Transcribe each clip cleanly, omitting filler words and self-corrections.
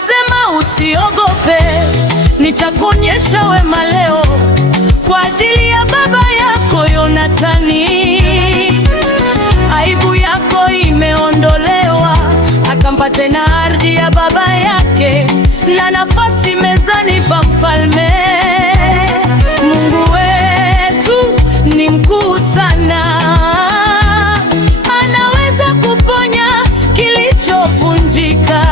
akasema usiogope, nitakuonyesha wema leo kwa ajili ya baba yako Yonathani. Aibu yako imeondolewa, akampa tena ardhi ya baba yake na nafasi mezani pa mfalme. Mungu wetu ni mkuu sana, anaweza kuponya kilichovunjika.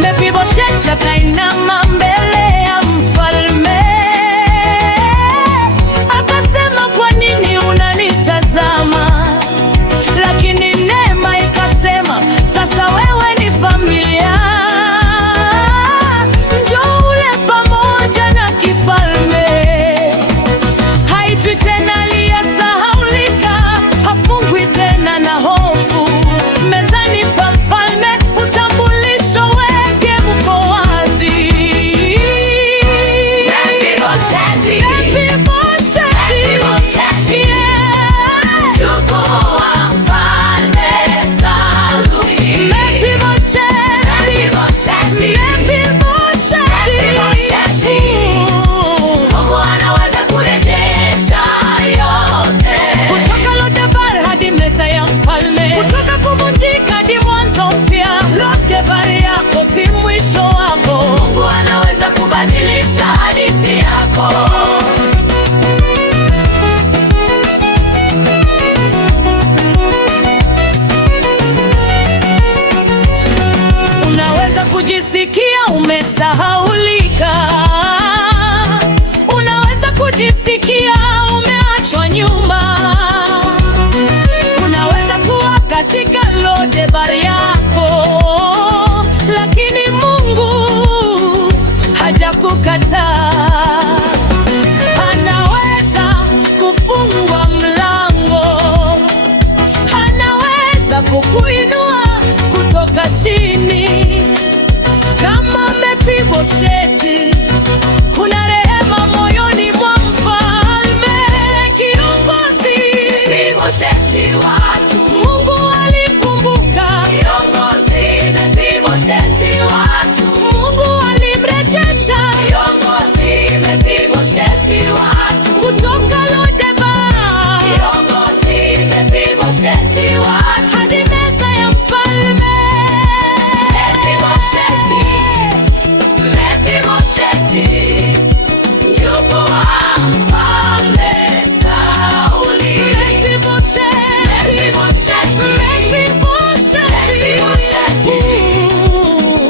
Mefibosheti akainama mbele ya mfalme, akasema kwa nini unanitazama? Lakini neema ikasema, sasa wewe ni familia, njoo ule pamoja na kifalme. Haitwi tena aliyesahaulika, hafungwi tena na hofu. Mezani pa mfalme utambulisho wake uko wazi. Mefibosheti, Mefibosheti, yeah. Mungu anaweza kubadilisha hadithi yako. Unaweza kujisikia umesahaulika, unaweza kujisikia umeachwa nyuma, unaweza kuwa katika Lo-Debar yako, lakini Mungu hajakukataa. Anaweza kufungua mlango, anaweza kukuinua kutoka chini. Kama Mefibosheti, kuna rehema moyoni mwa mfalme. Kiongozi Mefibosheti, watu Mungu alikumbuka. Kiongozi Mefibosheti, watu Mungu alimrejesha. Kiongozi Mefibosheti, watu kutoka Lo-Debar. Kiongozi Mefibosheti, watu hadi meza ya mfalme. Mefibosheti, Mefibosheti, mjukuu wa mfalme Sauli. Mefibosheti, Mefibosheti,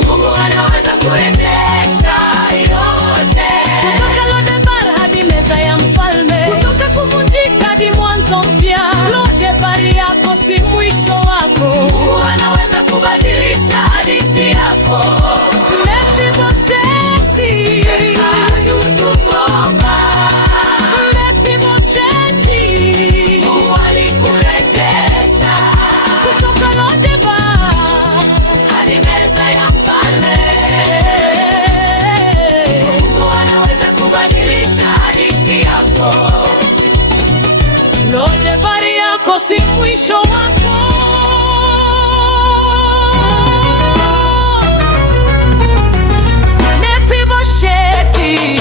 Mungu anaweza kurejesha yote. Kutoka Lo-Debar hadi meza ya mfalme, kutoka kuvunjika hadi mwanzo mpya. Lo-Debar yako si mwisho wako. Mungu anaweza kubadilisha hadithi yako. Mefibosheti, Mefibosheti, Mungu alikurejesha kutoka Lo-Debar hadi meza ya mfalme. Mungu anaweza kubadilisha hadithi yako. Lo-Debar yako si mwisho wako. Mefibosheti,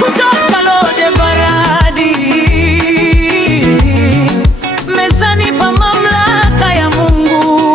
kutoka Lo-Debar hadi mezani pa mamlaka ya Mungu.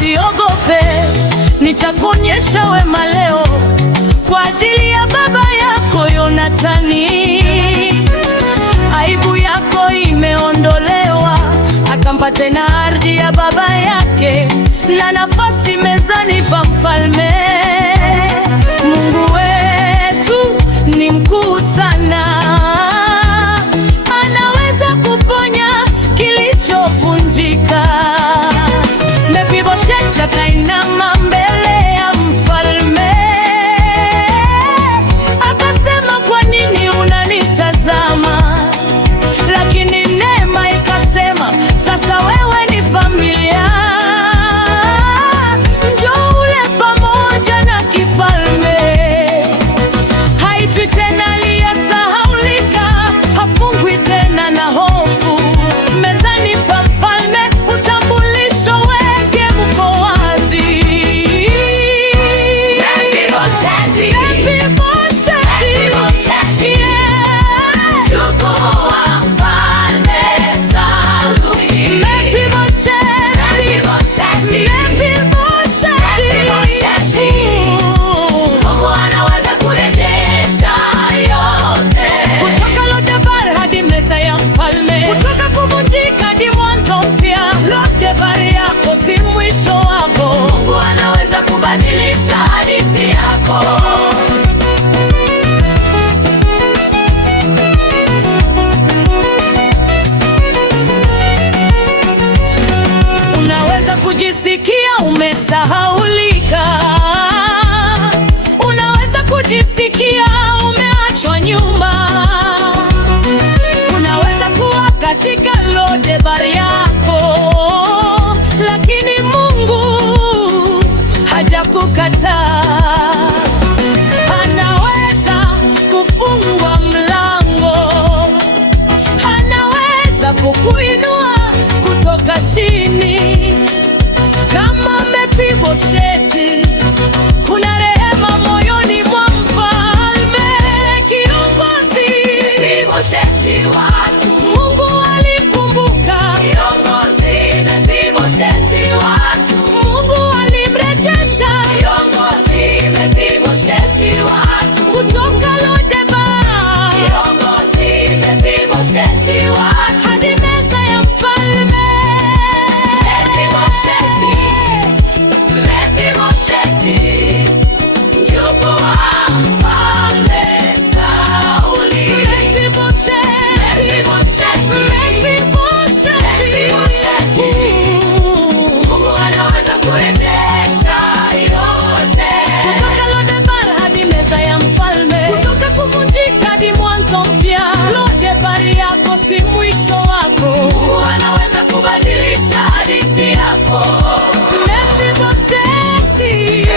usiogope, nitakuonyesha wema leo kwa ajili ya baba yako Yonathani. Aibu yako imeondolewa, akampa tena ardhi ya baba yake na nafasi mezani pa mfalme. Mungu wetu ni mkuu sana, anaweza kuponya kilichovunjika. Mefibosheti akainama mbele ya mfalme, akasema, kwa nini unanitazama? Lakini neema ikasema, sasa wewe ni familia, njoo ule pamoja na kifalme. Haitwi tena aliyesahaulika, hafungwi tena na hofu. Mezani pa mfalme utambulisho wake uko wazi. Mefibosheti, kubadilisha hadithi yako. Unaweza kujisikia umesahaulika, unaweza kujisikia umeachwa nyuma, unaweza kuwa katika Lo-Debar yako, lakini Mungu hajakukataa. Anaweza kufungua mlango, anaweza kukuinua kutoka chini. Kama Mefibosheti, kuna rehema moyoni mwa mfalme. Kiongozi Mefibosheti, watu Mungu alikumbuka. Kiongozi Mefibosheti, watu Mungu alimrejesha. Kiongozi Mefibosheti, watu kutoka Lo-Debar. Kiongozi Mefibosheti, watu hadi meza ya mfalme. Mefibosheti, Mefibosheti, mjukuu wa mfalme Sauli. Mefibosheti, Mefibosheti, Mungu anaweza kurejesha yote. Kutoka Lo-Debar hadi meza ya mfalme, kutoka kuvunjika hadi mwanzo mpya. Lo-Debar yako si mwisho wako, Mungu anaweza kubadilisha hadithi yako. Mefibosheti,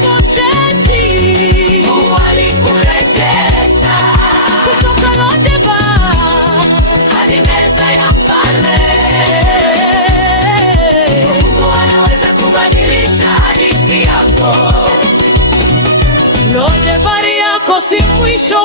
Mefibosheti, Mungu alikurejesha kutoka Lo-Debar hadi meza ya mfalme. Mungu anaweza kubadilisha hadithi yako. Lo-Debar yako si mwisho